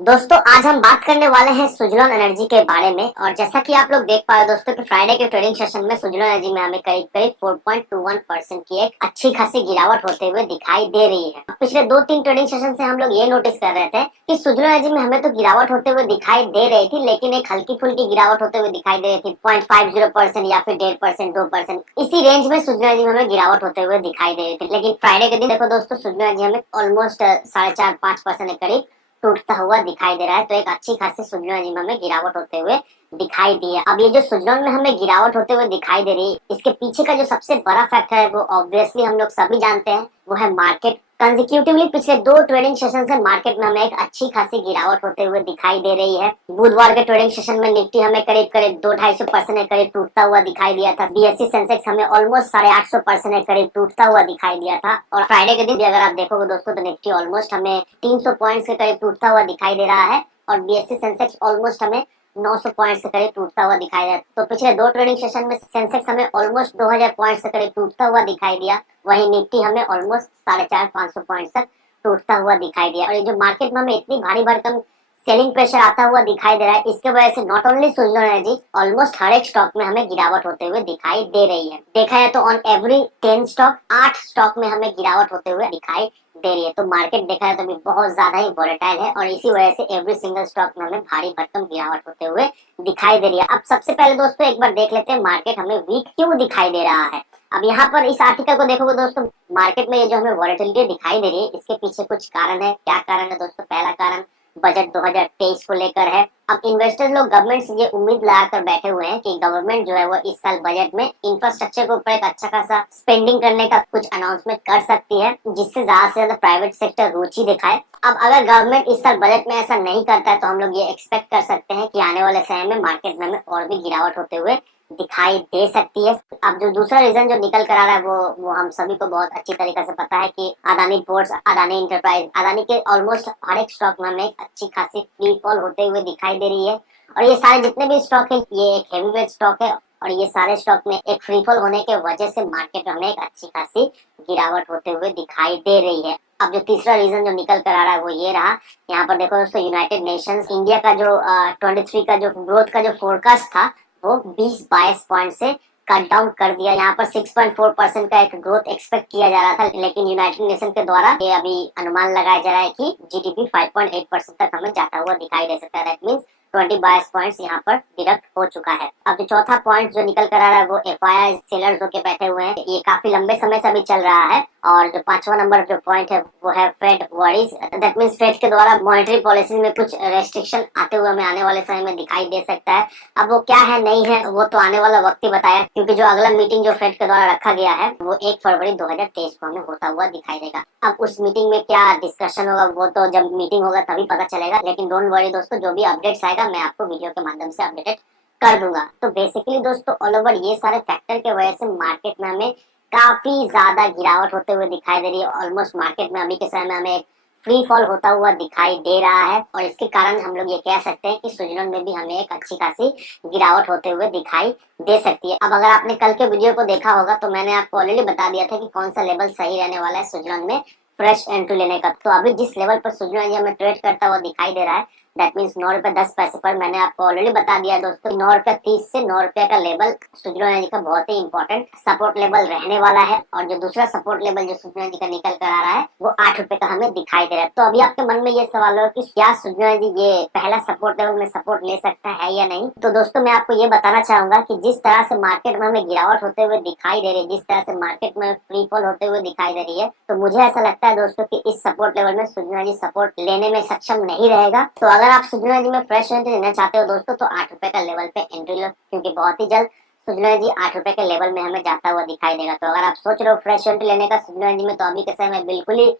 दोस्तों आज हम बात करने वाले हैं सुजलॉन एनर्जी के बारे में। और जैसा कि आप लोग देख पा रहे हो दोस्तों कि फ्राइडे के ट्रेडिंग सेशन में सुजलॉन एनर्जी में हमें करीब करीब 4.21% की एक अच्छी खासी गिरावट होते हुए दिखाई दे रही है। पिछले 2-3 ट्रेडिंग सेशन से हम लोग ये नोटिस कर रहे थे कि सुजलॉन एनर्जी में हमें तो गिरावट होते हुए दिखाई दे रही थी, लेकिन एक हल्की फुल्की गिरावट होते हुए दिखाई दे रही थी 0.50% या फिर 1.5%, 2%, इसी रेंज में सुजलॉन एनर्जी में हमें गिरावट होते हुए दिखाई दे रही थी। लेकिन फ्राइडे के दिन देखो दोस्तों, सुजलॉन एनर्जी हमें ऑलमोस्ट 4.5-5% के करीब टूटता हुआ दिखाई दे रहा है। तो एक अच्छी खासी सुजलॉन एनर्जी में हमें गिरावट होते हुए दिखाई दी है। अब ये जो सुजलॉन में हमें गिरावट होते हुए दिखाई दे रही है, इसके पीछे का जो सबसे बड़ा फैक्टर है वो ऑब्वियसली हम लोग सभी जानते हैं, वो है मार्केट। कंसेक्यूटिवली पिछले 2 ट्रेडिंग सेशन से मार्केट में हमें एक अच्छी खासी गिरावट होते हुए दिखाई दे रही है। बुधवार के ट्रेडिंग सेशन में निफ्टी हमें करीब करीब 2-250% के करीब टूटता हुआ दिखाई दिया था। बीएसई सेंसेक्स हमें ऑलमोस्ट 850% के करीब टूटता हुआ दिखाई दिया था। और फ्राइडे के दिन भी अगर आप देखोगे दोस्तों तो निफ्टी ऑलमोस्ट हमें 300 पॉइंट्स के करीब टूटता हुआ दिखाई दे रहा है और बीएसई सेंसेक्स ऑलमोस्ट हमें 900 पॉइंट्स के करीब टूटता हुआ दिखाई दिया। तो पिछले 2 ट्रेडिंग सेशन में सेंसेक्स हमें ऑलमोस्ट 2000 पॉइंट्स के करीब टूटता हुआ दिखाई दिया, वहीं निफ्टी हमें ऑलमोस्ट 450-500 पॉइंट्स तक टूटता हुआ दिखाई दिया। और ये जो मार्केट में हमें इतनी भारी भरकम सेलिंग प्रेशर आता हुआ दिखाई दे रहा है, इसके वजह से not only Suzlon energy, almost हर एक स्टॉक में हमें गिरावट होते हुए दिखाई दे रही है। देखा जाए तो ऑन एवरी 10 स्टॉक 8 स्टॉक में हमें गिरावट होते हुए दिखाई दे रही है। तो मार्केट देखा जाए तो अभी बहुत ज्यादा ही वोलेटाइल है और इसी वजह से एवरी सिंगल स्टॉक में हमें भारी भरकम गिरावट होते हुए दिखाई दे रही है। अब सबसे पहले दोस्तों एक बार देख लेते हैं मार्केट हमें वीक क्यों दिखाई दे रहा है। अब यहाँ पर इस आर्टिकल को देखोगे दोस्तों, मार्केट में ये जो हमें वॉलेटिलिटी दिखाई दे रही है, इसके पीछे कुछ कारण है। क्या कारण है दोस्तों? पहला कारण बजट 2023 को लेकर है। अब इन्वेस्टर्स लोग गवर्नमेंट से ये उम्मीद लगाकर बैठे हुए हैं कि गवर्नमेंट जो है वो इस साल बजट में इंफ्रास्ट्रक्चर के ऊपर एक अच्छा खासा स्पेंडिंग करने का कुछ अनाउंसमेंट कर सकती है, जिससे ज्यादा से ज्यादा प्राइवेट सेक्टर रुचि दिखाए। अब अगर गवर्नमेंट इस साल बजट में ऐसा नहीं करता है तो हम लोग ये एक्सपेक्ट कर सकते हैं कि आने वाले समय में मार्केट में हमें और भी गिरावट होते हुए दिखाई दे सकती है। अब जो दूसरा रीजन जो निकल कर आ रहा है वो हम सभी को बहुत अच्छी तरीके से पता है कि अदानी पोर्ट्स, अदानी इंटरप्राइज, अदानी के ऑलमोस्ट हर एक स्टॉक में हमें एक अच्छी खासी फ्री फॉल होते हुए दिखाई दे रही है। और ये सारे जितने भी स्टॉक है ये एक हेवीवेट स्टॉक है और ये सारे स्टॉक में एक फ्री फॉल होने के वजह से मार्केट में हमें एक अच्छी खासी गिरावट होते हुए दिखाई दे रही है। अब जो तीसरा रीजन जो निकल कर आ रहा है वो ये रहा, यहाँ पर देखो दोस्तों, यूनाइटेड नेशंस इंडिया का जो 23 का जो ग्रोथ का जो फोरकास्ट था वो 20-22 पॉइंट से कट डाउन कर दिया। यहाँ पर 6.4% का एक ग्रोथ एक्सपेक्ट किया जा रहा था, लेकिन यूनाइटेड नेशन के द्वारा ये अभी अनुमान लगाया जा रहा है कि जीडीपी 5.8% तक हमें जाता हुआ दिखाई दे सकता है। दैट मींस 22 पॉइंट्स यहाँ पर डिडक्ट हो चुका है। अब जो चौथा पॉइंट जो निकल कर आ रहा है वो एफआईआई सेलर्स होके बैठे हुए हैं, ये काफी लंबे समय से अभी चल रहा है। और जो पांचवा नंबर जो पॉइंट है वो है fed worries. That means fed के द्वारा मॉनेटरी पॉलिसी में कुछ रेस्ट्रिक्शन आते हुए हमें आने वाले समय में दिखाई दे सकता है। अब वो क्या है नहीं है वो तो आने वाला वक्त ही बताया, क्योंकि जो अगला मीटिंग जो फेड के द्वारा रखा गया है वो 1 फरवरी 2023 को हमें होता हुआ दिखाई देगा। अब उस मीटिंग में क्या डिस्कशन होगा वो तो जब मीटिंग होगा तभी पता चलेगा, लेकिन डोंट वरी दोस्तों, जो भी अपडेट्स आएगा मैं आपको वीडियो के माध्यम से अपडेटेड कर दूंगा। तो बेसिकली दोस्तों ऑल ओवर ये सारे फैक्टर के वजह से मार्केट में हमें काफी ज्यादा गिरावट होते हुए दिखाई दे रही है। ऑलमोस्ट मार्केट में अभी के समय में हमें एक फ्री फॉल होता हुआ दिखाई दे रहा है और इसके कारण हम लोग ये कह सकते हैं कि सुजलॉन में भी हमें एक अच्छी खासी गिरावट होते हुए दिखाई दे सकती है। अब अगर आपने कल के वीडियो को देखा होगा तो मैंने आपको ऑलरेडी बता दिया था कि कौन सा लेवल सही रहने वाला है सुजलॉन में फ्रेश एंट्री लेने का। तो अभी जिस लेवल पर सुजलॉन हमें ट्रेड करता हुआ दिखाई दे रहा है, दैट मीन्स 9 रुपए 10 पैसे पर, मैंने आपको ऑलरेडी बता दिया दोस्तों 9 रुपए 30 से 9 रुपए का लेवल सुजलॉन एनर्जी का बहुत ही इंपॉर्टेंट सपोर्ट लेवल रहने वाला है। और जो दूसरा सपोर्ट लेवल जो सुजलॉन एनर्जी का निकल कर आ रहा है वो 8 रुपए का हमें दिखाई दे रहा है। तो अभी आपके मन में ये सवाल हो कि क्या सुजलॉन एनर्जी ये पहला सपोर्ट लेवल में सपोर्ट ले सकता है या नहीं। तो दोस्तों मैं आपको ये बताना चाहूंगा कि जिस तरह से मार्केट में हमें गिरावट होते हुए दिखाई दे रही है, जिस तरह से मार्केट में फ्री फॉल होते हुए दिखाई दे रही है, तो मुझे ऐसा लगता है दोस्तों कि इस सपोर्ट लेवल में सुजलॉन एनर्जी सपोर्ट लेने में सक्षम नहीं रहेगा। तो अगर आप सुजलॉन एनर्जी में फ्रेश एंट्री लेना चाहते हो दोस्तों तो 8 रुपए का लेवल पे एंट्री लो, क्योंकि बहुत ही जल्द सुजलॉन एनर्जी 8 रुपए के लेवल में हमें जाता हुआ दिखाई देगा। तो अगर आप सोच रहे हो फ्रेश एंट्री लेने का सुजलॉन एनर्जी में, तो अभी के समय में बिल्कुल ही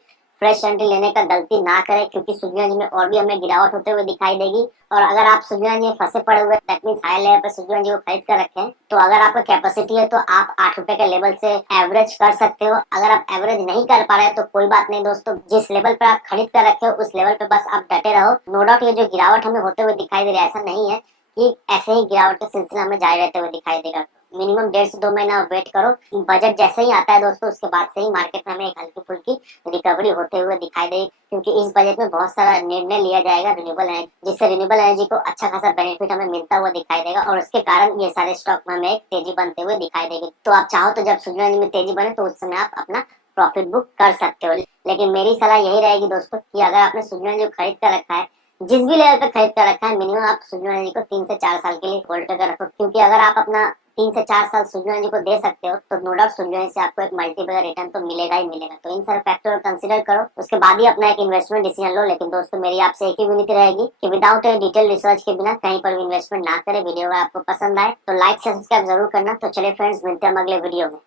फ्रेश एंट्री लेने का गलती ना करें, क्योंकि सुजलॉन एनर्जी में और भी हमें गिरावट होते हुए दिखाई देगी। और अगर आप सुजलॉन एनर्जी में फंसे पड़े हुए, दैट मींस हाई लेवल पे सुजलॉन एनर्जी को खरीद कर रखें, तो अगर आपका कैपेसिटी है तो आप 8 रुपए के लेवल से एवरेज कर सकते हो। अगर आप एवरेज नहीं कर पा रहे तो कोई बात नहीं दोस्तों, जिस लेवल पे आप खरीद कर रखे हो उस लेवल पे बस आप डटे रहो। नो डाउट ये जो गिरावट हमें होते हुए दिखाई दे रहा है, ऐसा नहीं है कि ऐसे ही गिरावट का सिलसिला हमें जारी रहते हुए दिखाई देगा। मिनिमम 1.5 से 2 महीना वेट करो। बजट जैसे ही आता है दोस्तों, उसके बाद से ही मार्केट में हमें एक हल्की फुल्की रिकवरी होते हुए दिखाई देगी, क्योंकि इस बजट में बहुत सारा निर्णय लिया जाएगा रिन्यूएबल एनर्जी, जिससे रिन्यूएबल एनर्जी को अच्छा खासा बेनिफिट हमें मिलता हुआ दिखाई देगा, और उसके कारण ये सारे स्टॉक में हमें एक तेजी बनते हुए दिखाई देगी। तो आप चाहो तो जब सुजलॉन एनर्जी में तेजी बने तो उस समय आप अपना प्रॉफिट बुक कर सकते हो। लेकिन मेरी सलाह यही रहेगी दोस्तों कि अगर आपने सुजलॉन एनर्जी खरीद कर रखा है, जिस भी लेवल पे खरीद कर रखा है, मिनिमम आप सुजलॉन एनर्जी को 3 से 4 साल के लिए होल्ड करके रखो, क्योंकि अगर आप अपना 3 से 4 साल सुजलॉन एनर्जी को दे सकते हो तो नो डाउट सुजलॉन एनर्जी से आपको एक मल्टीपल रिटर्न तो मिलेगा ही मिलेगा। तो इन सारे फैक्टर को कंसीडर करो, उसके बाद ही अपना एक इन्वेस्टमेंट डिसीजन लो। लेकिन दोस्तों मेरी आपसे एक ही विनती रहेगी कि विदाउट ए डिटेल रिसर्च के बिना कहीं पर भी इन्वेस्टमेंट ना करें। वीडियो अगर आपको पसंद आए तो लाइक से सब्सक्राइब जरूर करना। तो चलिए फ्रेंड्स, मिलते हैं हम अगले वीडियो में।